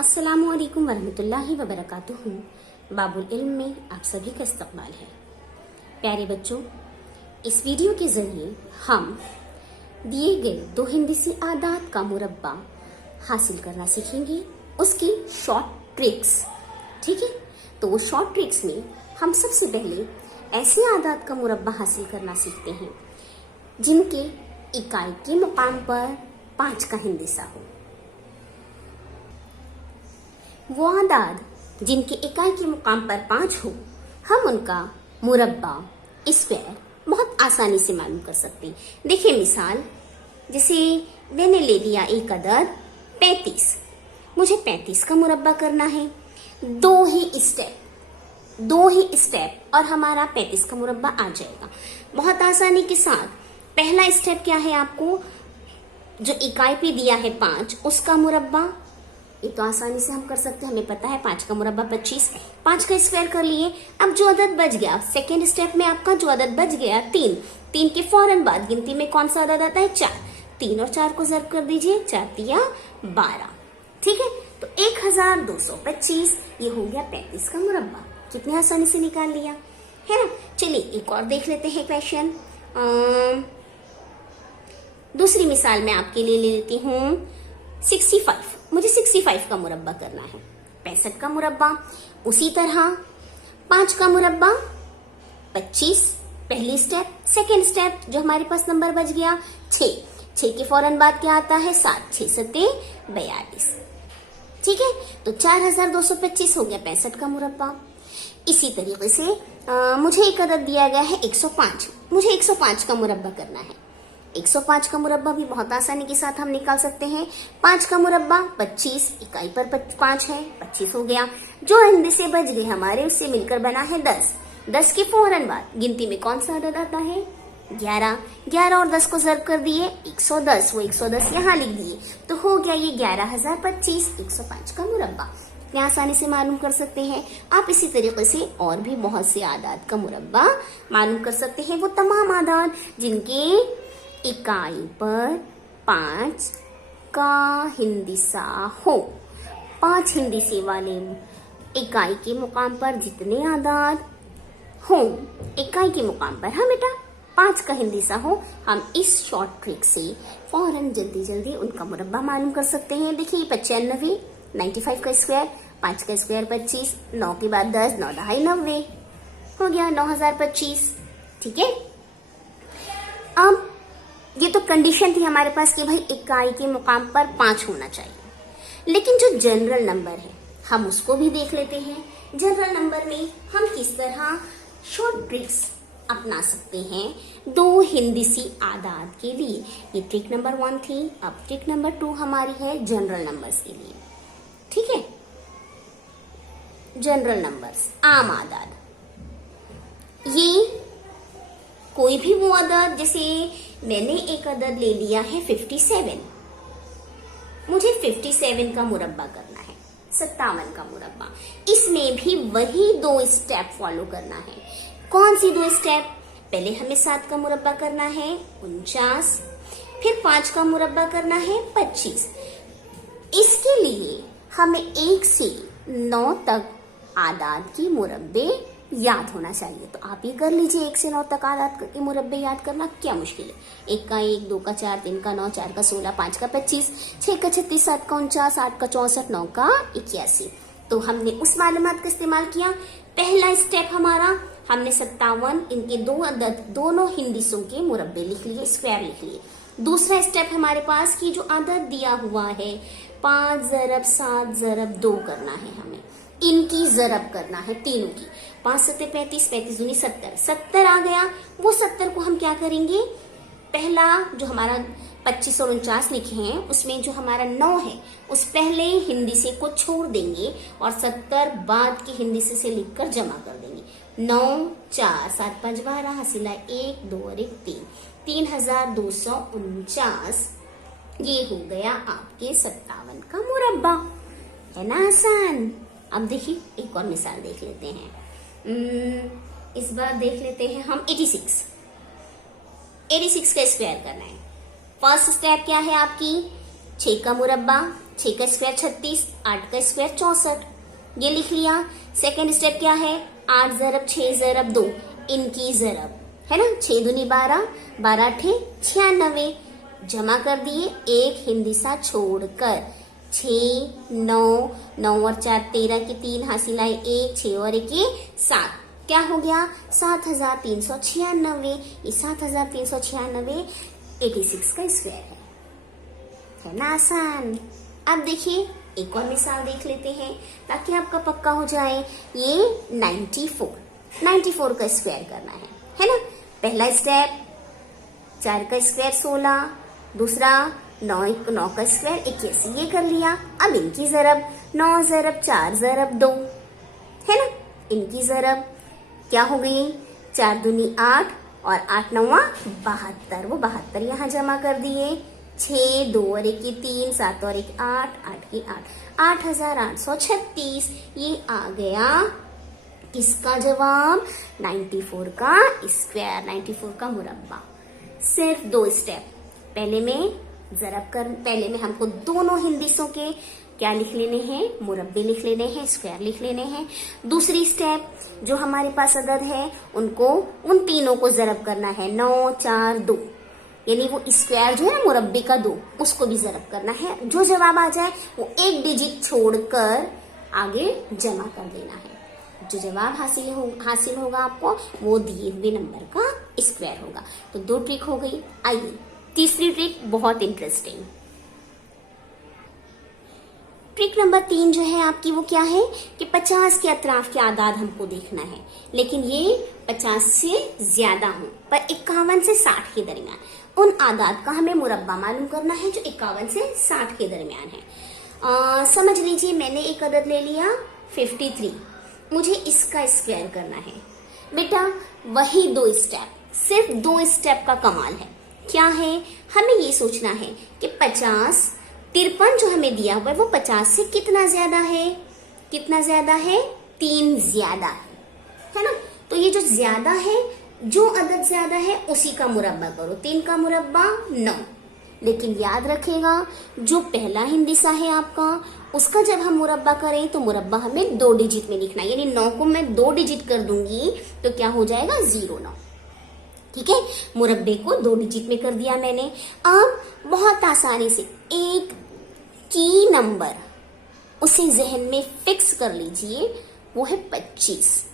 अस्सलामुअलैकुम वरहमतुल्लाहि वबरकातुहू। बाबुल इल्म में आप सभी का इस्तकबाल है। प्यारे बच्चों, इस वीडियो के जरिए हम दिए गए दो हिंदीसी आदात का मुरब्बा हासिल करना सीखेंगे, उसकी शॉर्ट ट्रिक्स। ठीक है, तो वो शॉर्ट ट्रिक्स में हम सबसे पहले ऐसे आदात का मुरब्बा हासिल करना सीखते हैं जिनके इकाई के मुकाम पर 5 का हिंदीसा हो। वो आदाद जिनके इकाई के मुकाम पर 5 हो, हम उनका मुरब्बा स्क्वायर बहुत आसानी से मालूम कर सकते हैं। देखिए मिसाल, जैसे मैंने ले लिया एक अदद 35। मुझे 35 का मुरब्बा करना है। दो ही स्टेप और हमारा 35 का मुरब्बा आ जाएगा बहुत आसानी के साथ। पहला स्टेप क्या है, आपको जो इकाई पे दिया है 5 उसका मुरब्बा, ये तो आसानी से हम कर सकते हैं, हमें पता है 5 का मुरब्बा 25। 5 का स्क्वायर कर लिए। अब जो अदद बच गया, सेकेंड स्टेप में आपका जो अदद बच गया 3 के फौरन बाद गिनती में कौन सा अदद आता है 4। 3 और 4 को ज़र्ब कर दीजिए, 4 तिया 12। ठीक है, तो 1225 ये हो गया 35 का मुरब्बा। कितनी आसानी से निकाल लिया है ना। चलिए एक और देख लेते हैं क्वेश्चन। दूसरी मिसाल मैं आपके लिए ले लेती हूँ 65। मुझे 65 का मुरब्बा करना है। 65 का मुरब्बा उसी तरह 5 का मुरब्बा 25 पहली स्टेप। सेकेंड स्टेप जो हमारे पास नंबर बच गया 6 के फौरन बाद क्या आता है 7। 6 सत्ते 42। ठीक है, तो 4225 हो गया 65 का मुरब्बा। इसी तरीके से मुझे एक अदद दिया गया है 105। मुझे 105 का मुरब्बा करना है। 105 का मुरब्बा भी बहुत आसानी के साथ हम निकाल सकते हैं। 5 का मुरब्बा 25, इकाई पर 5 है, 25 हो गया। जो हिंदी से बच गए हमारे उससे मिलकर बना है 10। 10 के फौरन बाद गिनती में कौन सा अदद आता है 11। 11 और 10 को ज़र्ब कर दिए 110, वो 110 यहाँ लिख दिए, तो हो गया ये 11025। 105 का मुरब्बा इतनी आसानी से मालूम कर सकते हैं। आप इसी तरीके से और भी बहुत से आदात का मुरब्बा मालूम कर सकते हैं। वो तमाम आदात जिनके इकाई पर 5 का हिंदीसा हो। 5 हिंदीसे वाले इकाई के मुकाम पर जितने आदाद हो, इकाई के मुकाम पर बेटा 5 का हिंदीसा हो, हम इस शॉर्ट ट्रिक से फौरन जल्दी उनका मुरब्बा मालूम कर सकते हैं। देखिए 95, 95 का स्क्वायर, 5 का स्क्वायर 25, 9 के बाद 10, 9 ढाई 90 हो गया 9025। ठीक है, अब ये तो कंडीशन थी हमारे पास कि भाई इकाई के मुकाम पर 5 होना चाहिए, लेकिन जो जनरल नंबर है हम उसको भी देख लेते हैं। जनरल नंबर में हम किस तरह शॉर्ट ट्रिक्स अपना सकते हैं दो हिंदीसी आदाद के लिए। ये ट्रिक नंबर 1 थी। अब ट्रिक नंबर 2 हमारी है जनरल नंबर्स के लिए। ठीक है, जनरल नंबर्स आम आदाद, ये कोई भी वो अदद, जैसे मैंने एक अदद ले लिया है 57। मुझे 57 का मुरब्बा करना है, 57 का मुरब्बा। इसमें भी वही 2 स्टेप फॉलो करना है। कौन सी 2 स्टेप? पहले हमें 7 का मुरब्बा करना है 49, फिर 5 का मुरब्बा करना है 25। इसके लिए हमें 1 से 9 तक आदाद के मुरब्बे याद होना चाहिए। तो आप ये कर लीजिए, 1 से 9 तक आदाद के मुरब्बे याद करना क्या मुश्किल है। 1 का 1, 2 का 4, 3 का 9, 4 का 16, 5 का 25, 6 का 36, 7 का 49, 8 का 64, 9 का 81। तो हमने उस मालूमात का इस्तेमाल किया। पहला स्टेप हमारा, हमने 57 इनके 2 अदद दोनों हिंदीसों के मुरब्बे लिख लिए, स्क्वायर लिख लिए। दूसरा स्टेप हमारे पास की जो अदद दिया हुआ है 5 ज़रब 7 ज़रब 2 करना है, हमें इनकी ज़रब करना है तीनों की। 5 सत्ते 35, 35 दूनी 70, 70 आ गया। वो 70 को हम क्या करेंगे, पहला जो हमारा 25 और 49 लिखे हैं उसमें जो हमारा 9 है उस पहले हिंदी से को छोड़ देंगे और 70 बाद की हिंदी से लिखकर जमा कर देंगे। 9 4 7 5 12 हासिला 1 2 और 1 3, 3249 ये हो गया आपके 57 का मुरब्बा। है ना आसान। अब देखिए एक और मिसाल देख लेते हैं। इस बार देख लेते हैं हम 86 का स्क्वायर करना है। फर्स्ट स्टेप क्या है आपकी, 6 का मुरब्बा, 6 का स्क्वायर 36, 8 का स्क्वायर 64, ये लिख लिया। सेकेंड स्टेप क्या है, 8 ज़रब 6 ज़रब 2, इनकी ज़रब है ना, 6 दूनी 12, 12 अठे 96, जमा कर दिए एक हिंदी सा छोड़कर, 6 9 9 और 4 13 की 3 हासिल आए 1, 6 और 1 7, क्या हो गया 7396। ये 7396 86 का स्क्वायर है ना आसान। अब देखिए एक और मिसाल देख लेते हैं ताकि आपका पक्का हो जाए। ये 94 का स्क्वायर करना है ना। पहला स्टेप 4 का स्क्वायर 16, दूसरा 9 का स्क्वायर 81, ये कर लिया। अब इनकी ज़रब 9 ज़रब 4 ज़रब 2 है ना, इनकी ज़रब क्या हो गई 4 दूनी 8 और 8 9 72, वो 72 यहाँ जमा कर दिए। 6 2 और 1 3, 7 और 1 8, 8 की 8, 8836। ये आ गया किसका जवाब, 94 का स्क्वायर, 94 का मुरब्बा। सिर्फ 2 स्टेप, पहले में हमको दोनों हिंदिसों के क्या लिख लेने हैं, मुरब्बे लिख लेने हैं, स्क्वायर लिख लेने हैं। दूसरी स्टेप जो हमारे पास अदद है उनको, उन तीनों को ज़रब करना है, 9 4 2, यानी वो स्क्वायर जो है ना मुरब्बे का 2, उसको भी ज़रब करना है। जो जवाब आ जाए वो एक डिजिट छोड़कर आगे जमा कर देना है। जो जवाब हासिल होगा आपको वो दिए हुए नंबर का स्क्वायर होगा। तो 2 ट्रिक हो गई। आइए तीसरी ट्रिक बहुत इंटरेस्टिंग। ट्रिक नंबर 3 जो है आपकी वो क्या है कि 50 के अतराफ के आदाद हमको देखना है, लेकिन ये 50 से ज्यादा हो पर 51 से 60 के दरमियान। उन आदाद का हमें मुरब्बा मालूम करना है जो 51 से 60 के दरमियान है। समझ लीजिए मैंने एक अदद ले लिया 53, मुझे इसका स्क्वायर करना है। बेटा वही 2 स्टेप, सिर्फ 2 स्टेप का कमाल है। क्या है, हमें ये सोचना है कि 53 जो हमें दिया हुआ है वो 50 से कितना ज्यादा है, 3 ज्यादा है ना। तो ये जो ज्यादा है, जो अदद ज्यादा है उसी का मुरब्बा करो। 3 का मुरब्बा 9, लेकिन याद रखेगा जो पहला हिंदिसा है आपका उसका जब हम मुरब्बा करें तो मुरब्बा हमें 2 डिजिट में लिखना है, यानी 9 को मैं 2 डिजिट कर दूंगी तो क्या हो जाएगा 09। ठीक है, मुरब्बे को 2 डिजिट में कर दिया मैंने। अब बहुत आसानी से एक की नंबर उसे जहन में फिक्स कर लीजिए, वो है 25।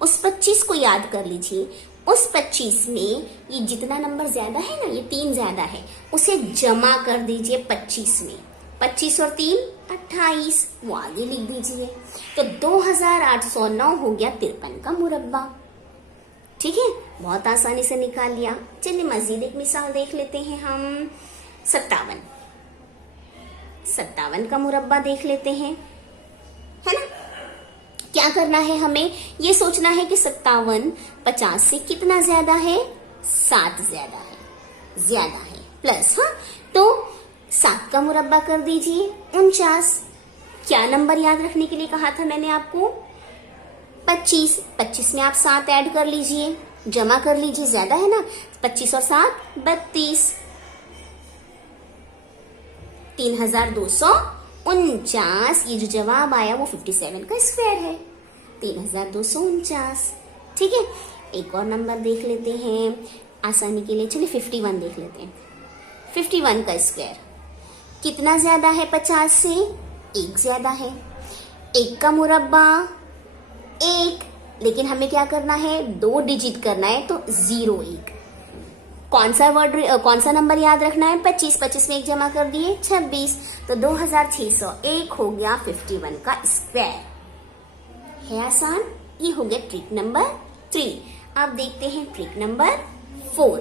उस 25 को याद कर लीजिए। उस 25 में ये जितना नंबर ज्यादा है ना, ये 3 ज्यादा है, उसे जमा कर दीजिए 25 में। 25 और 3 28, वो आगे लिख दीजिए। तो 2809 हो गया 53 का मुरब्बा। ठीक है, बहुत आसानी से निकाल लिया। चलिए मजीद एक मिसाल देख लेते हैं हम। 57 का मुरब्बा देख लेते हैं, है ना। क्या करना है, हमें ये सोचना है कि 57 50 से कितना ज्यादा है, 7 ज्यादा है प्लस। हाँ, तो 7 का मुरब्बा कर दीजिए 49। क्या नंबर याद रखने के लिए कहा था मैंने आपको, 25 में आप 7 ऐड कर लीजिए, जमा कर लीजिए, ज्यादा है ना। 25 और 7 32, 3249। ये जो जवाब आया वो 57 का स्क्वायर है, 3249। ठीक है, एक और नंबर देख लेते हैं आसानी के लिए। चलिए 51 देख लेते हैं। 51 का स्क्वायर कितना ज्यादा है 50 से, 1 ज्यादा है। 1 का मुरब्बा 1, लेकिन हमें क्या करना है 2 डिजिट करना है, तो 01। कौन सा नंबर याद रखना है, 25 में 1 जमा कर दिए 26, तो 2601 हो गया 51 का स्क्वायर। है आसान। ये हो गया ट्रिक नंबर 3। अब देखते हैं ट्रिक नंबर 4।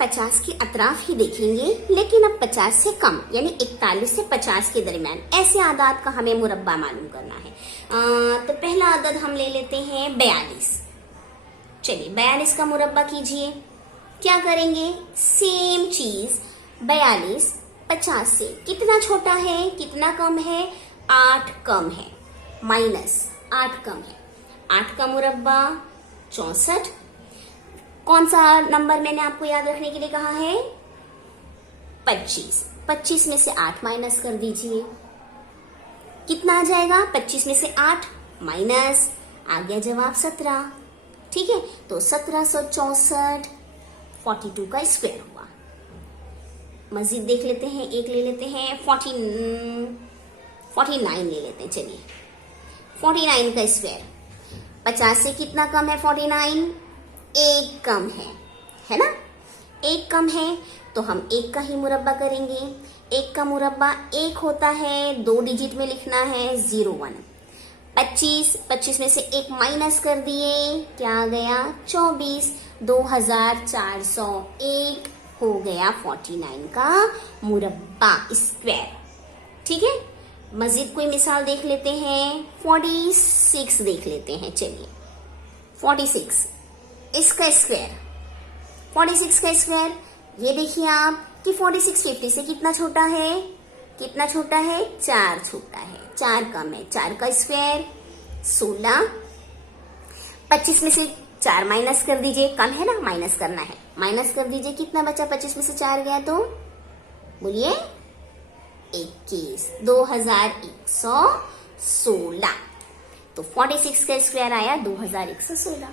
50 के अतराफ ही देखेंगे, लेकिन अब 50 से कम यानी 41 से 50 के दरमियान ऐसे आदाद का हमें मुरब्बा मालूम करना है। तो पहला आदद हम ले लेते हैं 42। चलिए 42 का मुरब्बा कीजिए। क्या करेंगे, सेम चीज 42 50 से कितना छोटा है, कितना कम है, 8 कम है, माइनस 8 कम है। 8 का मुरब्बा 64। कौन सा नंबर मैंने आपको याद रखने के लिए कहा है, 25। 25 में से 8 माइनस कर दीजिए, कितना आ जाएगा? 25 में से 8 माइनस, आ गया जवाब 17। ठीक है, तो 1764 42 का स्क्वायर हुआ। मजीद देख लेते हैं, एक ले लेते हैं, 49 ले लेते हैं। चलिए 49 का स्क्वायर, 50 से कितना कम है? 49, एक कम है ना? एक कम है तो हम एक का ही मुरब्बा करेंगे। एक का मुरब्बा एक होता है, 2 डिजिट में लिखना है 01। 25 में से एक माइनस कर दिए, क्या आ गया? 24, 2401 हो गया 49 का मुरब्बा स्क्वायर। ठीक है, मजीद कोई मिसाल देख लेते हैं, 46 देख लेते हैं। चलिए 46 इसका स्क्वायर, 46 का स्क्वायर, ये देखिए आप कि 46 50 से कितना छोटा है? कितना छोटा है? 4 छोटा है, 4 कम है, 4 का स्क्वायर 16। 25 में से 4 माइनस कर दीजिए, कम है ना, माइनस करना है, माइनस कर दीजिए, कितना बचा? 25 में से 4 गया तो बोलिए 21, 2116। तो 46 का स्क्वायर आया 2116।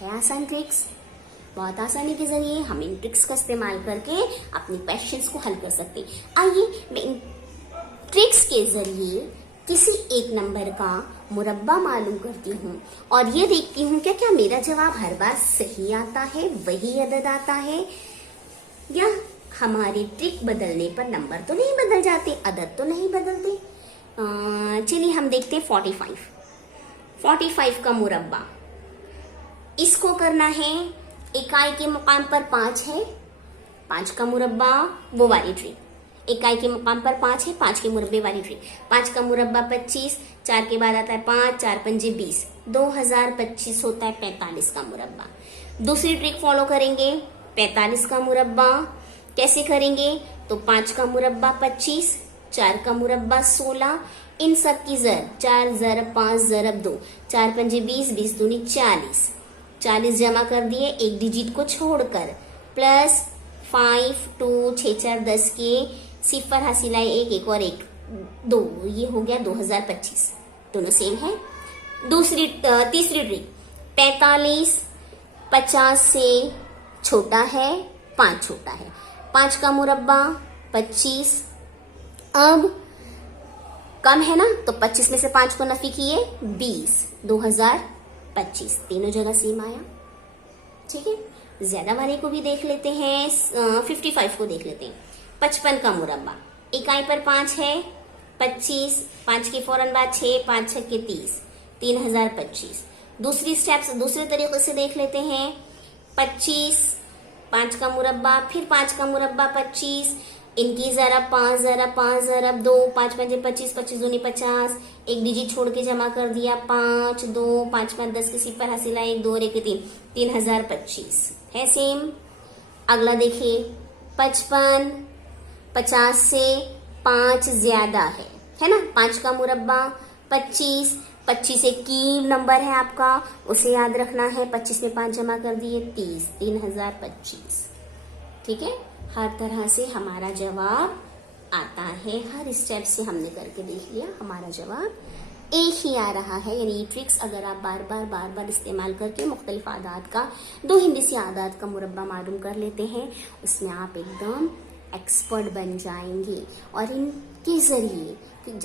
है आसान ट्रिक्स, बहुत आसानी के जरिए हम इन ट्रिक्स का इस्तेमाल करके अपनी क्वेश्चंस को हल कर सकते हैं। आइए मैं इन ट्रिक्स के जरिए किसी एक नंबर का मुरब्बा मालूम करती हूँ और ये देखती हूँ क्या क्या मेरा जवाब हर बार सही आता है, वही अदद आता है, या हमारी ट्रिक बदलने पर नंबर तो नहीं बदल जाते, अदद तो नहीं बदलते। चलिए हम देखते हैं 45 का मुरब्बा। इसको करना है, इकाई के मुकाम पर 5 है, 5 का मुरब्बा वो वाली ट्रिक। इकाई के मुकाम पर 5 है, 5 के मुरब्बे वाली ट्रिक। 5 का मुरब्बा 25, 4 के बाद आता है 5, 4 पंजे 20, 2025 होता है 45 का मुरब्बा। दूसरी ट्रिक फॉलो करेंगे, 45 का मुरब्बा कैसे करेंगे? तो 5 का मुरब्बा 25, 4 का मुरब्बा 16, इन सब की जर 4 ज़रब 5 ज़रब 2, 4 पंजे 20, 20 दूनी 40, 40 जमा कर दिए एक डिजिट को छोड़कर, प्लस 5 2 6 4 10 के सिफर हासिल आए, एक और एक 2, ये हो गया 2025। दोनों सेम है। तीसरी ट्रिक, 45 50 से छोटा है, 5 छोटा है, 5 का मुरब्बा 25। अब कम है ना, तो 25 में से 5 को नफी किए 20, 2025, तीनों जगह सेम आया। ठीक है, ज्यादा वाले को भी देख लेते हैं, 55 को देख लेते हैं। 55 का मुरब्बा, इकाई पर 5 है, 25, 5 के फौरन बाद 6, 5 6 के 30, 3025। दूसरी स्टेप्स दूसरे तरीके से देख लेते हैं, 25, 5 का मुरब्बा, फिर 5 का मुरब्बा 25, इनकी जरा 5 ज़रब 5 ज़रब 2, 5 पंजे 25, 25 दूनी 50, एक डिजिट छोड़ के जमा कर दिया 5 2, 5 5 10 के सिफर हासिल आए, 1 2 और 1 3, 3025 है सेम। अगला देखिए 55, 50 से 5 ज्यादा है ना, 5 का मुरब्बा 25, 25 एक की नंबर है आपका, उसे याद रखना है, 25 में 5 जमा कर दिए 30, 3025। ठीक है, हर तरह से हमारा जवाब आता है, हर स्टेप से हमने करके देख लिया, हमारा जवाब एक ही आ रहा है। यानी ट्रिक्स अगर आप बार बार इस्तेमाल करके मुख्तलिफ आदात का, 2 हिंदसी आदात का मुरब्बा मालूम कर लेते हैं, उसमें आप एकदम एक्सपर्ट बन जाएंगे। और इनके जरिए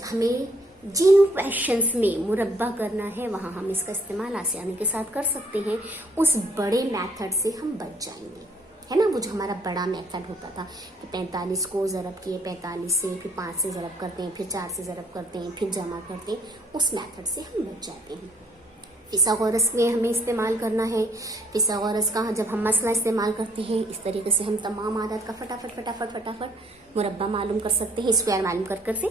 हमें जिन क्वेश्चंस में मुरब्बा करना है वहां हम इसका इस्तेमाल आसानी के साथ कर सकते हैं, उस बड़े मेथड से हम बच जाएंगे, है ना। वो जो हमारा बड़ा मेथड होता था कि 45 को ज़रब किए 45 से, फिर 5 से ज़रब करते हैं, फिर 4 से ज़रब करते हैं, फिर जमा करते हैं, उस मेथड से हम बच जाते हैं। फिसागोरस में हमें इस्तेमाल करना है। फिसागोरस का जब हम मसला इस्तेमाल करते हैं, इस तरीके से हम तमाम आदत का फटाफट मुरब्बा मालूम कर सकते हैं, स्क्वायर मालूम कर से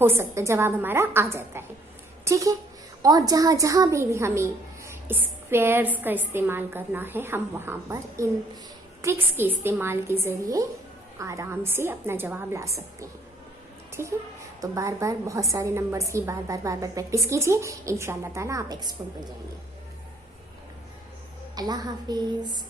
हो सकता है, जवाब हमारा आ जाता है। ठीक है, और जहाँ जहाँ भी हमें स्क्वायर्स का इस्तेमाल करना है, हम वहाँ पर इन ट्रिक्स के इस्तेमाल के जरिए आराम से अपना जवाब ला सकते हैं। ठीक है, तो बार बार बहुत सारे नंबर्स की बार बार प्रैक्टिस कीजिए, इंशाअल्लाह ताला आप एक्सपर्ट बन जाएंगे। अल्लाह हाफिज।